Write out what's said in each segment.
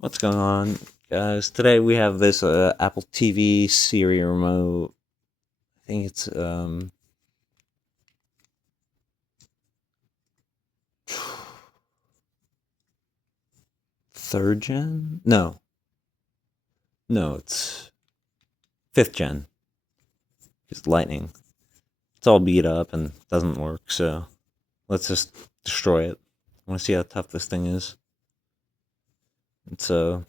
What's going on, guys? Today we have this Apple TV Siri remote. I think it's third gen. No, it's fifth gen. It's Lightning. It's all beat up and doesn't work. So let's just destroy it. I want to see how tough this thing is. And so,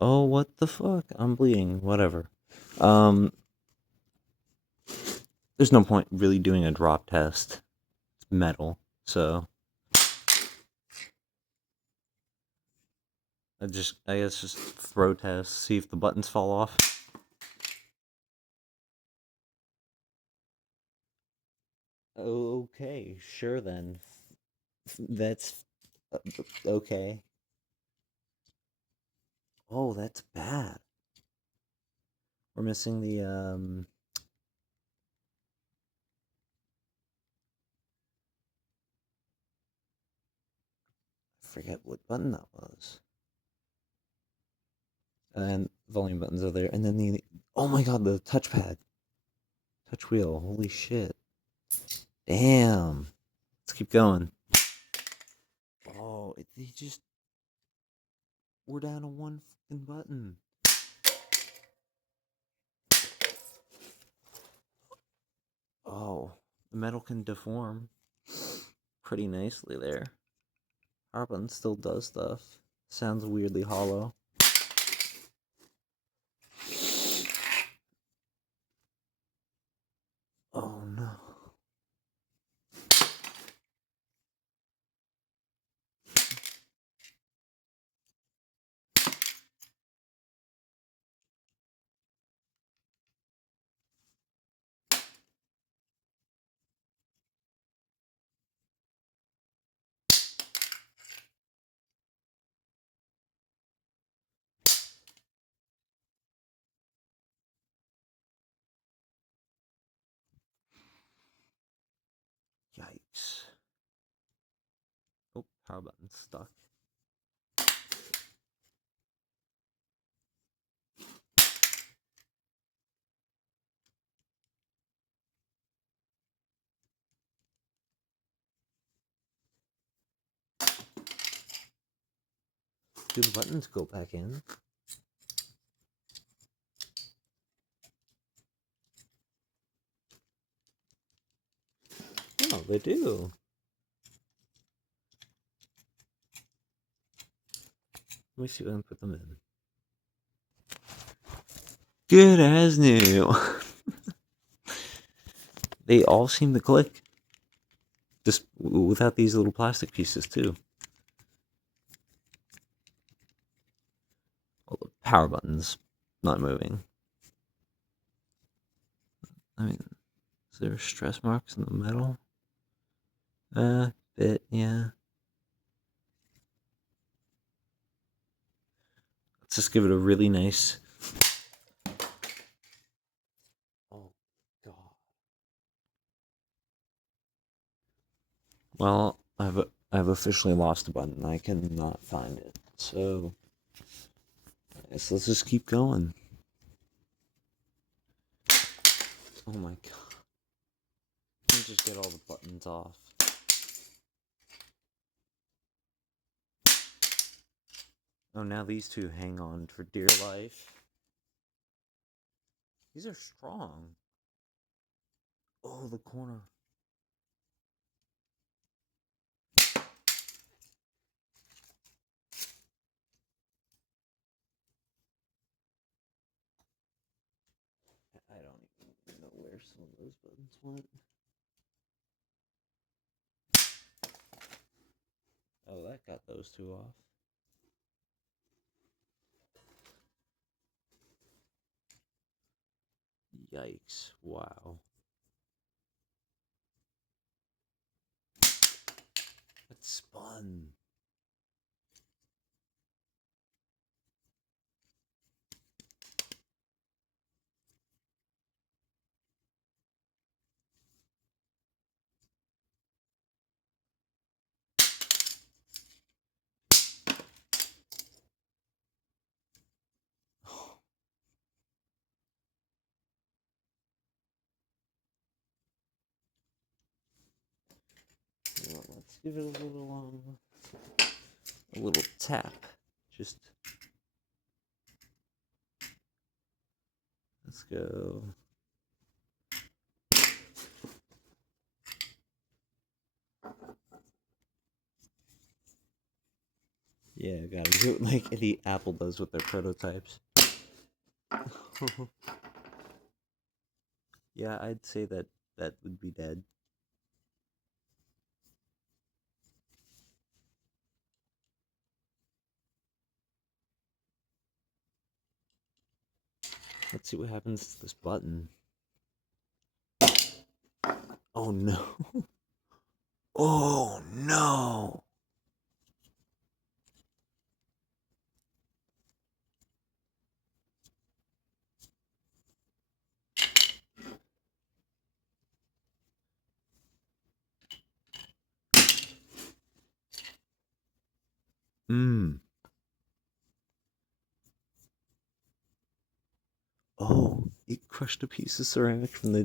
oh, what the fuck? I'm bleeding. Whatever. Um, there's no point really doing a drop test. It's metal, so I guess just throw test, see if the buttons fall off. Okay, sure then. That's okay. Oh, that's bad. We're missing the I forget what button that was. And volume buttons are there, and then the oh my god, the touchpad, touch wheel. Holy shit! Damn. Let's keep going. Oh, they just we're down to one fucking button. Oh, the metal can deform pretty nicely there. Our button still does stuff. Sounds weirdly hollow. Oh no. Yikes. Oh, power button stuck. Do the buttons go back in? Oh, they do. Let me see if I can put them in. Good as new. They all seem to click. Just without these little plastic pieces, too. Well, the power button's not moving. I mean, is there stress marks in the metal? Bit, yeah. Let's just give it a really nice. Oh, God. Well, I've officially lost a button. I cannot find it. So, I guess let's just keep going. Oh my god. Let me just get all the buttons off. Oh, now these two hang on for dear life. These are strong. Oh, the corner. I don't even know where some of those buttons went. Oh, that got those two off. Yikes. Wow. It spun. give it a little tap. Just let's go. Yeah, gotta do it like the Apple does with their prototypes. Yeah, I'd say that would be dead. Let's see what happens to this button. Oh no. Oh no. Oh, it crushed a piece of ceramic from the